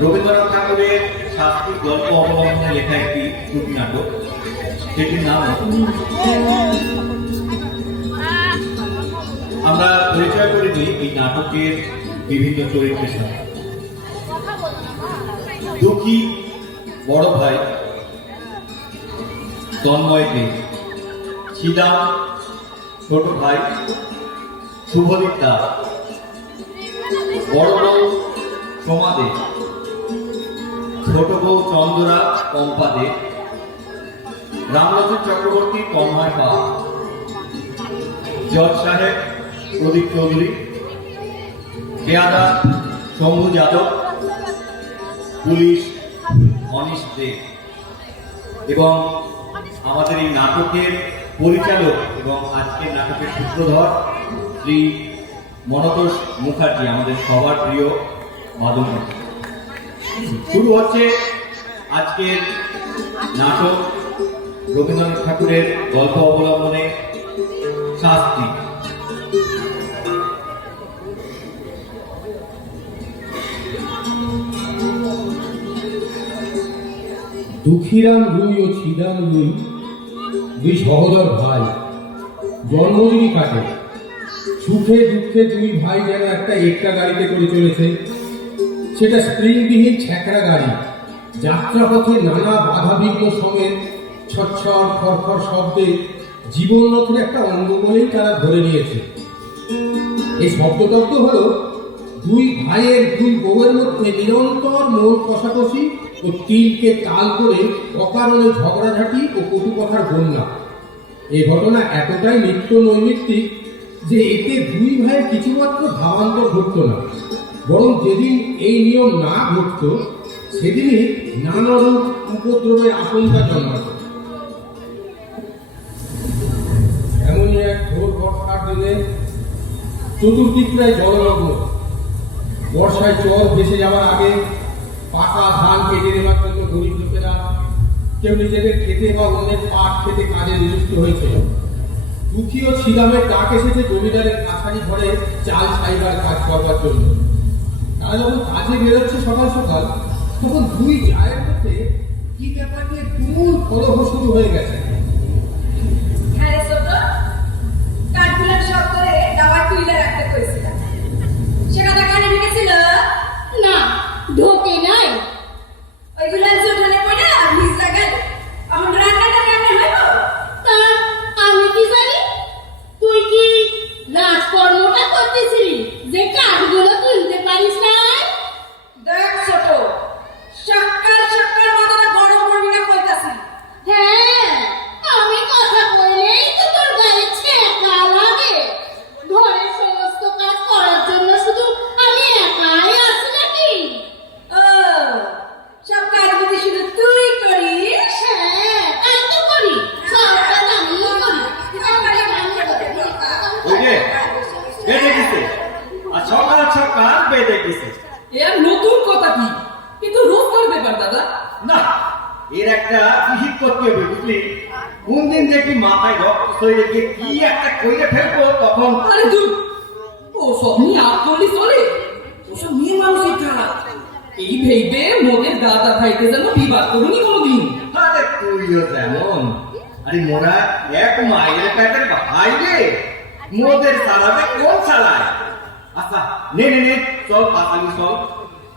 রবীন্দ্রনাথ ঠাকুরের শাস্ত্রীয় গল্প অবলম্বনে লেখা একটি ছুটি নাটক। সেটির নাম আমরা পরিচয় করে দিই এই নাটকের বিভিন্ন চরিত্রের সাথে। দুঃখী বড় ভাই, তন্ময় দে। ছিলাম ছোট ভাই, শুভদীপ দাস বড় বউ সমাদে ছোট বউ চন্দ্রা পম্পাদে রামলোচন চক্রবর্তী তন্ময় পা, জজ সাহেব প্রদীপ চৌধুরী পেয়াদা শম্ভু যাদব, পুলিশ অনিশ দে এবং আমাদের এই নাটকের পরিচালক এবং আজকের নাটকের সূত্রধর শ্রী মনতোষ মুখার্জি, আমাদের সবার প্রিয় মাদক শুরু হচ্ছে আজকের নাটক রবীন্দ্রনাথ ঠাকুরের গল্প অবলম্বনে শাস্তি। দুঃখীরাম রুই ও ছিদাম রুই দুই সহোদর ভাই, জন্মদিনই কাটে। সুখে দুঃখে দুই ভাই যেন একটা একটা গাড়িতে করে চলেছে। সেটা স্প্রিংবিহীন ছ্যাঁকড়া গাড়ি। যাত্রাপথে নানা বাধাবিঘ্ন সমেত ছটছট, খড়খড় শব্দে জীবনরথের একটা অঙ্গ বলেই তারা ধরে নিয়েছে। এই শব্দতত্ত্ব হলো, দুই ভাইয়ের দুই বউয়ের মধ্যে নিরন্তর মন কষাকষি ও তিলকে তাল করে অকারণে ঝগড়াঝাটি ও কটু কথার বন্যা। এই ঘটনা এতটাই নিত্য নৈমিত্তিক যে এতে দুই ভাইয়ের কিছুমাত্র ভাবান্তর ঘটত না। বরং যেদিন এই নিয়ম না ঘটত, সেদিনই নানা রূপ উপদ্রবের আশঙ্কা জন্মাত। এমনই এক ঘোর বর্ষার দিনে চতুর্দিক প্রায় জলমগ্ন বর্ষায় জল ভেসে যাওয়ার আগে পাকা ধান কেটে নেওয়ার জন্য গরিব লোকেরা কেউ নিজেদের খেতে বা অন্যের পাট খেতে কাজে নিযুক্ত হয়েছিল দুঃখী ও ছিলামের ডাক এসেছে জমিদারের কাছারি ঘরে চাল ছাইবার কাজ করবার জন্য। তারা যখন কাজে বেরোচ্ছে সকাল সকাল তখন দুই চায়ের মধ্যে কি ব্যাপার নিয়ে তুমুল কলহ শুরু হয়ে গেছে। হ্যাঁ ঢোকে নাই। ওইগুলো উঠোনে পড়ে ভিজা গেল। এখন রান্নাটা কেমনে হইব? তা আমি কি জানি তুই কি রাজকর্মটা করতেছিলি যে কাঠগুলো তুলতে পারিস না দেখ ছোট, সকাল সকাল মাথাটা গরম করবি না কইতাছি। হ্যাঁ আমি কথা বললেই তো তোর গায়ে ছেঁকা লাগে ঘরের সমস্ত কাজ করার জন্য শুধু আমি একাই আছি নাকি ও, সব কাজ বুঝি শুধু তুই করিস? হ্যাঁ তাই তো করি সব কাজ আমিই করি সকালে রান্না করতে ওই যে বেঁধে দিছে আর সকাল সকাল বেঁধে দিছে এর নতুন কথা কি কিন্তু রোজকার ব্যাপার দাদা না এর একটা বিহিত বুঝলি? কোন দিন দেখি মাথায় রক্ত শরীরে গিয়ে কি একটা কইরে ফেলব তখন? আরে দূর! ও সব নিয়ে আপ করলি চলে ওসব মেয়ে মানুষই খারাপ এই ভেবে মোদের দাদা ভাইতে যেন বিবাদ করুনি কোনোদিন। আরে তুইও যেমন। আরে মোরা এক মায়ের পেটের ভাই রে। মোদের চালাবে কোন চালায়? আচ্ছা নে নে নে চল পাতালি চল।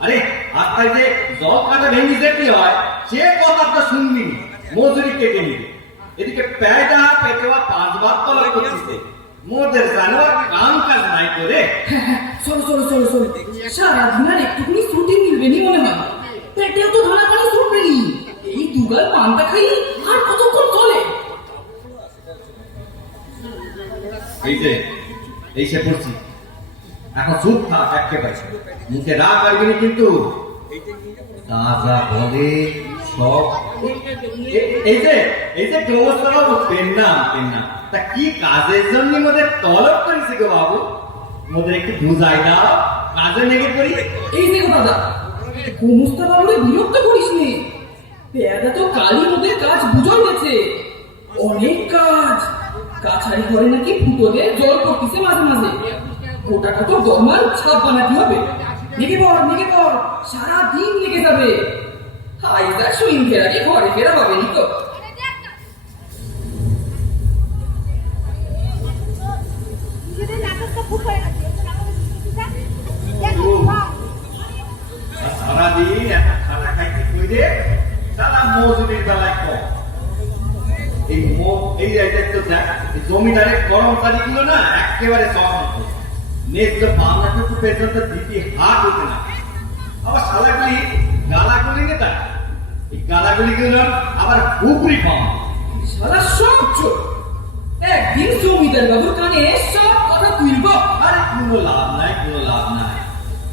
আরে আজকাল যে জল কাটা ভেঙে যেতে হয় সে কথাটা শুনবি নি, মজুরি কেটে নিবি। এদিকে প্যায়দা পেটেওয়া পাঁচবার তলা করতেছে মোদের জানোয়ার কাম কাজ নাই করে। চলো চলো চলো সারাদিন আর একটুখানি ছুটি মিলবে নি মনে হয়। পেটেও তো ধরা পানি ছুটবে নি। এই দুগাল পান্তা খাই আর কতক্ষণ চলে? এই যে এই সে পড়ছি। এখন চুপ থাক একেবারে। মুখে রাগ না কিন্তু। যা যা বলে। এই যে যে কি কাজের জন্য মোদের তলব করেছে বাবু? মোদের একটু বুঝাই কাজে লেগে পড়ি। এই দেখো দাদা গোমস্তা বাবুরে তো কালই ওদের কাজ গেছে অনেক কাজ। কাছারি ঘরে নাকি ফুটোতে জল পড়তেছে মাঝে মাঝে। গোটাটা তো গরমার ছাপ বানাতে হবে। নেগে পড় নেগে পড়, সারাদিন লেগে যাবে। হাই তার সন্ধ্যের আগে ঘরে ফেরা হবে নি তো। সারাদিন একটা খাটা খাইতে কইরে সারা মজুরির বেলায় কম এই এই কর্মচারীগুলো না একেবারে সব মতো। ন্যায্য পাওনাটুকু পর্যন্ত দিতে হাত উঠে না। আবার শালাগুলি গালাগুলি নেতা এই গালাগুলি গুলো আবার উপরি পাওয়া সারা সব চোর। একদিন জমিদার বাবুর কানে সব কথা তুলব। আরে কোনো লাভ নাই কোনো লাভ নাই।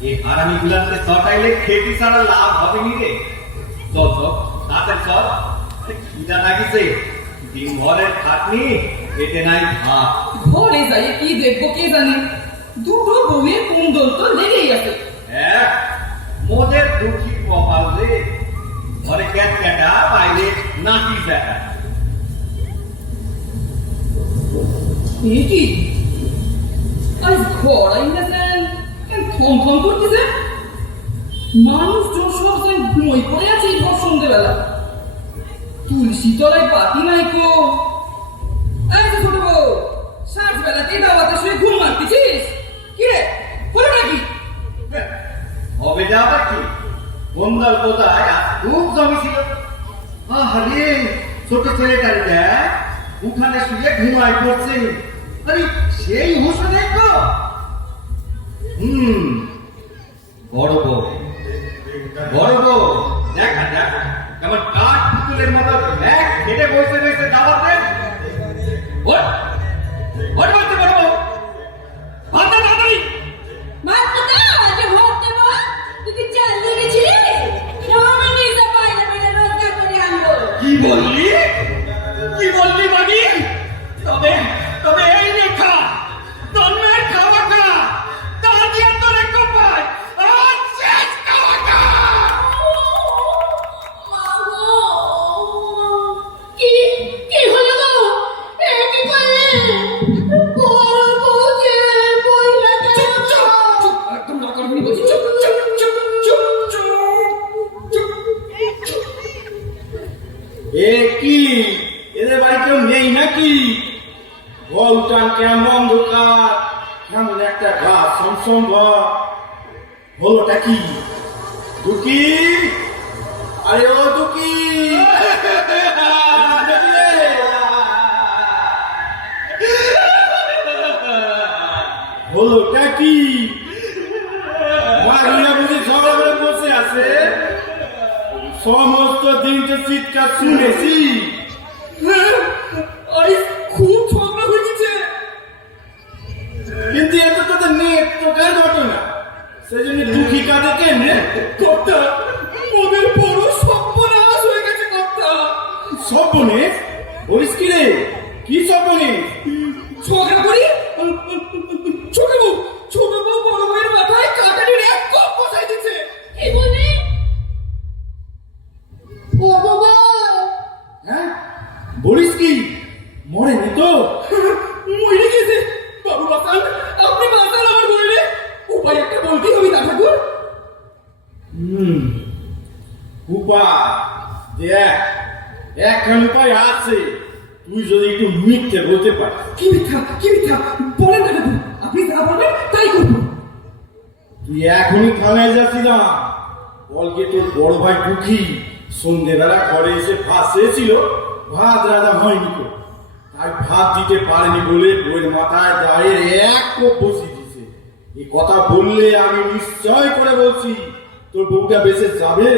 এই হারামি গুলাতে চটাইলে খেতি ছাড়া লাভ হবে নি রে। চল চল তাতে চল। খিদা লাগিছে। দিন ভরের খাটনি পেটে নাই ভাত। ঘরে যাই কি দেখব কে জানে? দুটো বউয়ের কুন্দল তো লেগেই আছে হ্যাঁ মোদের দুঃখী কপাল রে ঘরে ক্যাট ক্যাটা বাইরে নাতি দেখা কি আজ ঘর আইনেছেন কেন থম থম করতেছে মানুষজন সব যেন ঘুমোই পড়ে আছে এই ঘর সন্ধ্যেবেলা তুলসী তলায় পাতি নাই কো এই যে ছোট বউ সাত বেলাতেই দাওয়াতে শুয়ে ঘুম মারতেছিস কি রে হলো নাকি হবে যাবে কি বন্দাল কোথায় খুব জমি ছিল। আরে ছোট ছেলেটার দেখ উঠানে শুয়ে ঘুমায় পড়ছে। আরে, সেই হুসো দেখো হুম, বড় বউ বড় বউ, দেখা, দেখ। কেমন কাঠ পুতুলের মতো ব্যাগ কেটে বসে রয়েছে দাওয়াতে ওট ওট কি বললি সমসম ঘর হলোটা কি? দুকি আরে ও দুকি হলোটা কি? বসে আছে। সমস্ত দিনটা চিৎকার শুনেছি। সপনে বলিস কি রে? কি সব সপনে ছোকরা করি ছোট বউ ছোট বউ বড় বউয়ের মাথায় কাটারির এক কপ বসাই দিচ্ছে কি বলি ও বাবা হ্যাঁ বলিস কি মরেনি তো মরে গেছে বাবু বাসান আপনি বাসান আমার বললে উপায় একটা বলতেই হবে না ঠাকুর হুম উপায় দেখ একখান উপায় আছে তুই যদি একটু মিথ্যে বলতে পারিস কি মিথ্যা কি মিথ্যা বলেন না ঠাকুর আপনি যা বলবেন তাই করব। তুই এখনই থানায় যাচ্ছি না বলকে তোর বড় ভাই দুঃখী সন্ধেবেলা ঘরে এসে ভাত চেয়েছিল ভাত রাজা হয়নি তো। তাই ভাত দিতে পারেনি বলে বইয়ের মাথায় দাঁড়িয়ে এক কোপ বসিয়ে দিয়েছে। এই কথা বললে আমি নিশ্চয় করে বলছি তোর বউটা বেঁচে যাবে?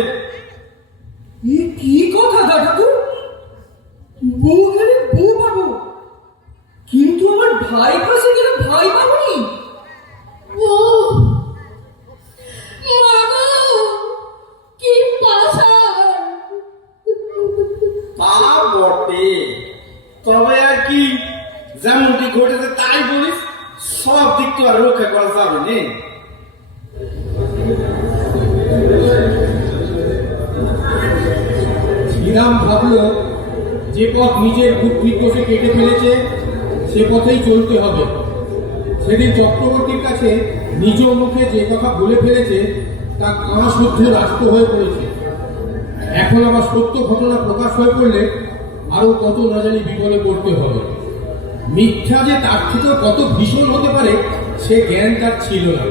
কি কথা দা ঠাকুর বউ গেলে বউ পাবো। কিন্তু আমার ভাই পাশে গেলে ভাই পাবনি? ও কি তা বটে। তবে আর কি যেমনটি ঘটেছে তাই বলিস সব দিক তো আর রক্ষা করা যাবে না। শ্রীরাম ভাবলো যে পথ নিজের বুদ্ধির দোষে কেটে ফেলেছে সে পথেই চলতে হবে। সেদিন চক্রবর্তীর কাছে নিজ মুখে যে কথা বলে ফেলেছে, তা কাঁ শুদ্ধ রাষ্ট্র হয়ে পড়েছে। এখন আবার সত্য ঘটনা প্রকাশ হয়ে পড়লে আরও কত না জানি বিপদে পড়তে হবে। মিথ্যা যে তার থেকেও কত ভীষণ হতে পারে, সে জ্ঞান তার ছিল না।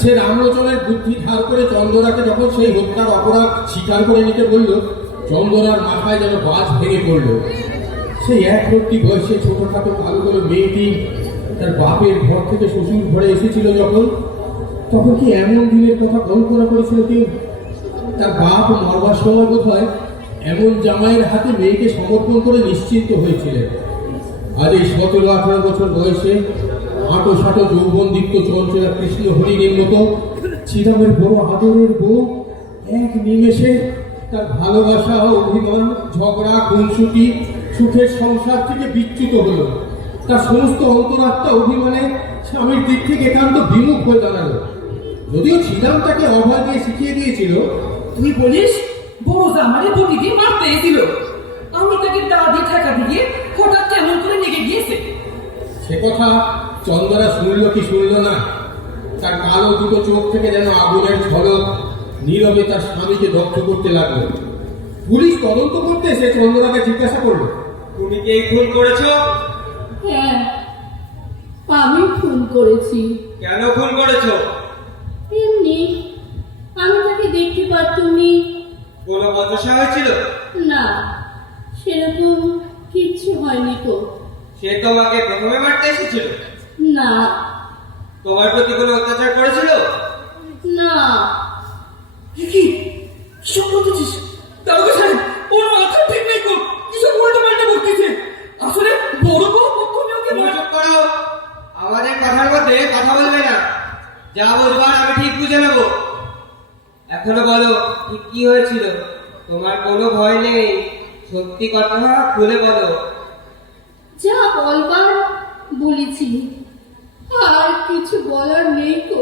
সে রামলোচনের বুদ্ধি ধার করে চন্দ্রাকে যখন সেই হত্যার অপরাধ স্বীকার করে নিতে বলল চন্দ্রার মাথায় যেন বাজ ভেঙে পড়ল। সেই এক ভর্তি বয়সে ছোটখাটো ভালো করে মেয়েটি তার বাপের ঘর থেকে শ্বশুর ঘরে এসেছিল যখন, তখন কি এমন দিনের কথা কল্পনা করেছিল কেউ তার বাপ মরবার সময় বোধ হয় এমন জামাইয়ের হাতে মেয়েকে সমর্পণ করে নিশ্চিন্ত হয়েছিলেন। আজ এই সতেরো আঠারো বছর বয়সে আটো সাটো যৌবন দীপ্ত চঞ্চলা কৃষ্ণ হরিণের মতো শ্রীরামের বড় আদরের বউ এক নিমেষে তার ভালোবাসা অভিমান, ঝগড়া, খুনসুটি সুখের সংসার থেকে বিচ্যুত হলো। তার সমস্ত অন্তরাত্মা অভিমানে স্বামীর দিক থেকে একান্ত বিমুখ হয়ে দাঁড়াল। যদিও শ্রীরাম তাকে অভয় দিয়ে শিখিয়ে দিয়েছিল তুই বলিস বড় জামারে বটি দিয়ে মারতে এসেছিল আমি তাকে দা দিয়ে ঠেকা দিয়ে হঠাৎ কেমন করে লেগে গিয়েছে? সে কথা চন্দরা শুনল কি শুনল না। তার কালো দুটো চোখ থেকে যেন আগুনের ঝলক নীরবে তার স্বামীকে দগ্ধ করতে লাগল। পুলিশ তদন্ত করতে সে চন্দরাকে জিজ্ঞাসা করল তুমি কি এই খুন করেছ? হ্যাঁ আমি খুন করেছি। কেন খুন করেছ? এমনি আমি তাকে দেখতে পারতুমনি। কোনো বদশা হয়েছিল? না সেরকম কিচ্ছু হয়নি তো। সে তোমাকে প্রথমে মারতে এসেছিল? না। তোমার প্রতি কোনো অত্যাচার করেছিল? না। কি কিসব বলতেছিস? দারোগা সাহেব ওর মাথা ঠিক নেই কো কিসব উল্টো পাল্টা বলতেছে আসলে বড় বড় প্রথমে ওকে তুমি মার চুপ করো আমাদের কথার মধ্যে কথা বলবে না যা বুঝবার আমি ঠিক বুঝে নেব। এখনও বলো, ঠিক কি হয়েছিল? তোমার কোনো ভয় নেই? সত্যি কথা খুলে বলো। যা বলবার বলেছি। আর কিছু বলার নেই তো।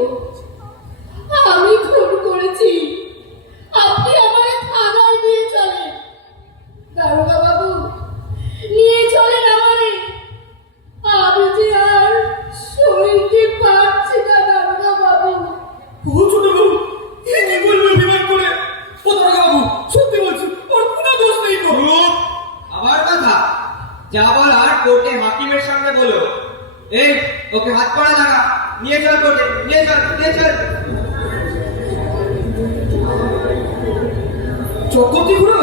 আমি খুন করেছি। আপনি আমার থানায় নিয়ে চলেন। দারোগা বাবু নিয়ে চলেন আমারে ওকে হাত করা লাগা। নিয়ে চল কোর্টে নিয়ে চল নিয়ে চল। চক্রবর্তী খুড়ো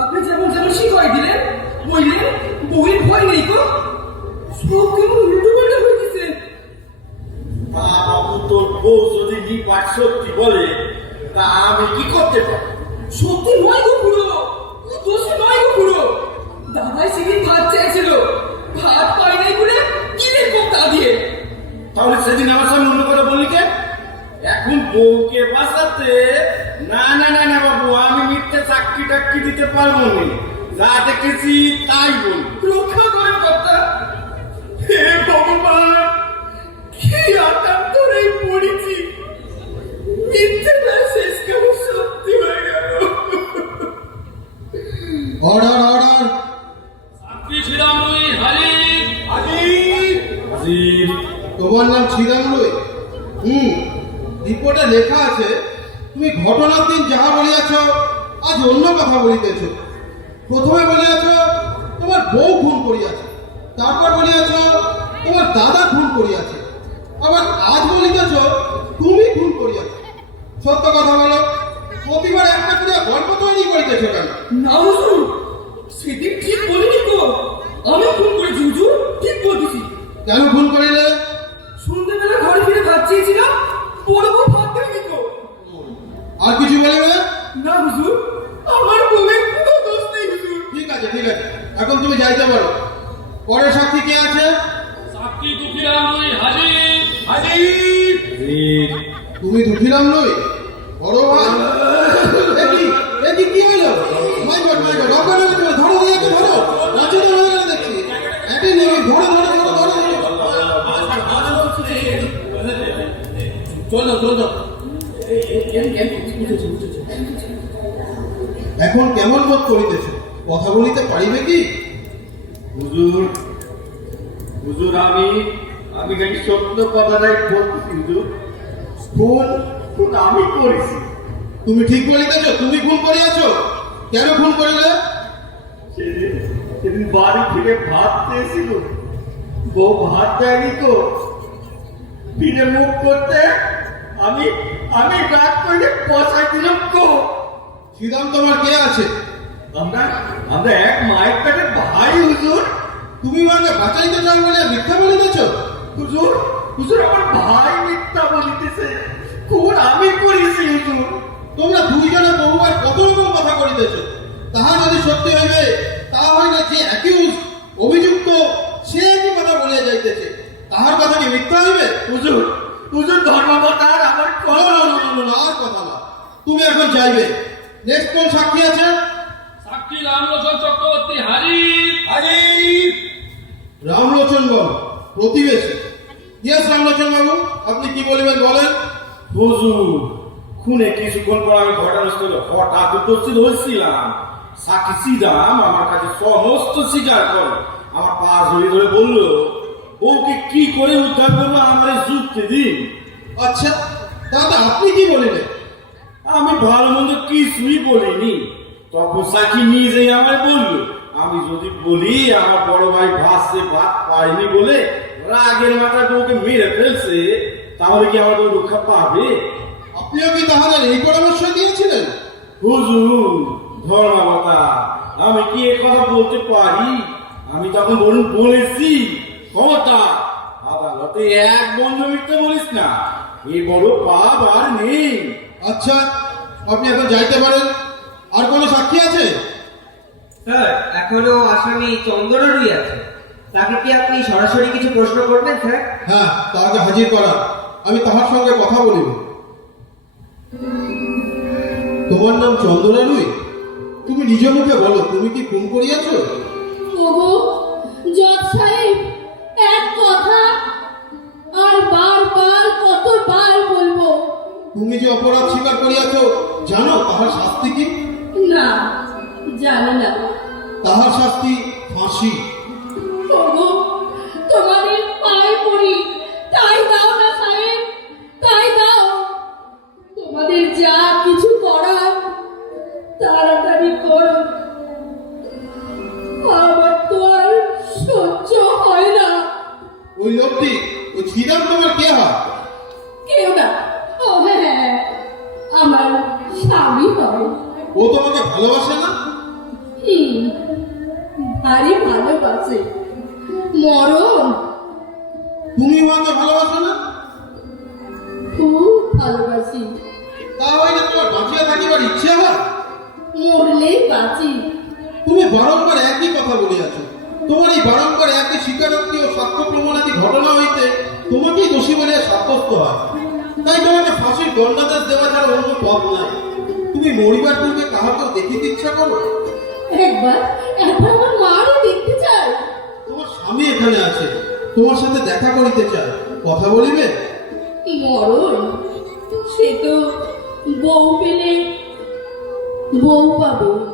আপনি যেমন যেমন শিখাই দিলেন বললেন বউয়ের ভয় নেই তো? সব কেমন উল্টো পাল্টা হইতেছে বাবু তোর বউ যদি নিপাট সত্যি বলে তা আমি কি করতে পারি? সত্যি নয় গো ও দোষে নয় গো খুড়ো দাদাই সেদিন ভাত পাই নাই বলে কিনে কোপটা দিয়ে তাহলে সেদিন আমার সামনে অন্য কথা বললি কে? এখন বউকে বাঁচাতে না না না না বাবু, আমি মিথ্যে চাকরি টাকরি দিতে পারব না। যা দেখেছি তাই বল। রক্ষা করে কথা হে ভগবান, কি আটাম করে পড়েছি। মিথ্যেটা শেষ কেমন সত্যি হয়ে গেল। তোমার নাম শ্রীরামলই হুম রিপোর্টে লেখা আছে তুমি ঘটনার দিন যাহা বলিয়াছ আজ অন্য কথা বলিতেছ। প্রথমে বলিয়াছ তোমার বউ খুন করিয়াছে। তারপর বলিয়াছ তোমার দাদা খুন করিয়াছে। আবার আজ বলিতেছ তুমি খুন করিয়াছ। সত্য কথা বলো প্রতিবার একটা করে গল্প তৈরি করিতেছ কেন? না হুজুর সেদিন ঠিক বলিনি তো। আমি ফোন করেছি হুজুর ঠিক বলতেছি। কেন খুন করিলে? বড় বউ ভাত আর কিছু বলিবে না হুজুর আমার বউয়ের কোনো দোষ নেই হুজুর। ঠিক আছে ঠিক আছে। এখন তুমি যাইতে পারো। পরের সাক্ষী কে আছে? সাক্ষী দুঃখীরাম ওই হাজির। হাজির। তুমি দুঃখীরাম নই। বড় ভাই। একই একই কি হলো? মাই গড মাই গড এখন কেমন বোধ করিতেছ? কথা বলিতে পারিবে কি? হুজুর হুজুর আমি আমি খালি সত্য কথাটাই হুজুর। খুন খুন আমি করেছি। তুমি ঠিক বলিতেছ তুমি খুন করিয়াছো। কেন খুন করিলে? সেদিন সেদিন বাড়ি ফিরে ভাত চেয়েছিল বউ ভাত দেয়নি তো। ফিরে মুখ করতে আমি আমি রাগ করে পয়সা দিলাম তো শ্রীরাম তোমার কে আছে? আমরা আমরা এক মায়ের পেটে ভাই হুজুর। তুমি আমাকে বাঁচাইতে চাও বলে মিথ্যা বলে বলিতেছ হুজুর হুজুর আমার ভাই মিথ্যা বলিতেছে। খুন আমি করেছি হুজুর? তোমরা দুইজনে বহুবার কত রকম কথা করিতেছ। তাহা যদি সত্যি হইবে তা হয় না যে একই অভিযুক্ত সে একই কথা বলিয়া যাইতেছে। তাহার কথা কি মিথ্যা হইবে? হুজুর হুজুর ধর্মবতার আমার না, কথা না, না, না, না, আর কথা না। তুমি এখন যাইবে। নেক্সট কোন সাক্ষী আছে? সাক্ষী রামলোচন চক্রবর্তী হাজির। হাজির। রামলোচন বাবু প্রতিবেশী। ইয়েস রামলোচন বাবু আপনি কি বলিবেন বলেন? হুজুর খুনে কিছুক্ষণ পর আমি ঘটনাস্থলে হঠাৎ উপস্থিত হয়েছিলাম। সাক্ষী সিদাম আমার কাছে সমস্ত স্বীকার করে। আমার পা ধরে ধরে বলল ওকে কি করে উদ্ধার করব আমার এই যুক্তি দিন? আচ্ছা তাতে আপনি কি বলিলেন আমি ভালো মন্দ কিছুই বলিনি। তখন সাক্ষী নিজেই আমায় বলল আমি যদি বলি আমার বড় ভাই ভাসছে ভাত পায়নি বলে রাগের মাথায় বউকে মেরে ফেলছে তাহলে কি আমার বউ রক্ষা পাবে? আপনিও কি তাহলে এই পরামর্শ দিয়েছিলেন? হুজুর ধর্মাবতা আমি কি এ কথা বলতে পারি? আমি তখন বলুন বলেছি ক্ষমতা আদালতে এক বন্ধ মিথ্যে বলিস না এ বড় পাপ আর নেই। আচ্ছা আপনি এখন যাইতে পারেন। আর কোনো সাক্ষী আছে? স্যার এখনও আসামি চন্দ্ররই আছে। তাকে কি আপনি সরাসরি কিছু প্রশ্ন করবেন স্যার? হ্যাঁ তাহাকে হাজির করা আমি তাহার সঙ্গে কথা বলিব। তোমার নাম চন্দনা রুই তুমি নিজ মুখে বলো তুমি কি খুন করিয়াছ? ওগো জজ সাহেব এক কথা আর বারবার কতবার বলব তুমি যে অপরাধ স্বীকার করিয়াছ জানো তাহার শাস্তি মরণ। তুমি ওকে ভালোবাসো না? খুব ভালোবাসি। তা হইলে তোমার বাঁচিয়া থাকিবার ইচ্ছে হয়? মরলেই বাঁচি। তুমি বারংবার একই কথা বলিয়াছ। তোমার এই বারংবার একই স্বীকারোক্তি ও সাক্ষ্য প্রমাণাদি ঘটনা হইতে তোমাকেই দোষী বলিয়া সাব্যস্ত হয়। তাই তোমাকে ফাঁসির দণ্ডাদেশ দেওয়া ছাড়া অন্য পথ নাই। তুমি মরিবার পূর্বে কাহাকেও দেখিতে ইচ্ছা করো? একবার একবার আমার মারও দেখতে স্বামী এখানে আছি। তোমার সাথে দেখা করিতে চাই। কথা বলিবে? মরণ? সে তো বউ পেলে বউ পাবে।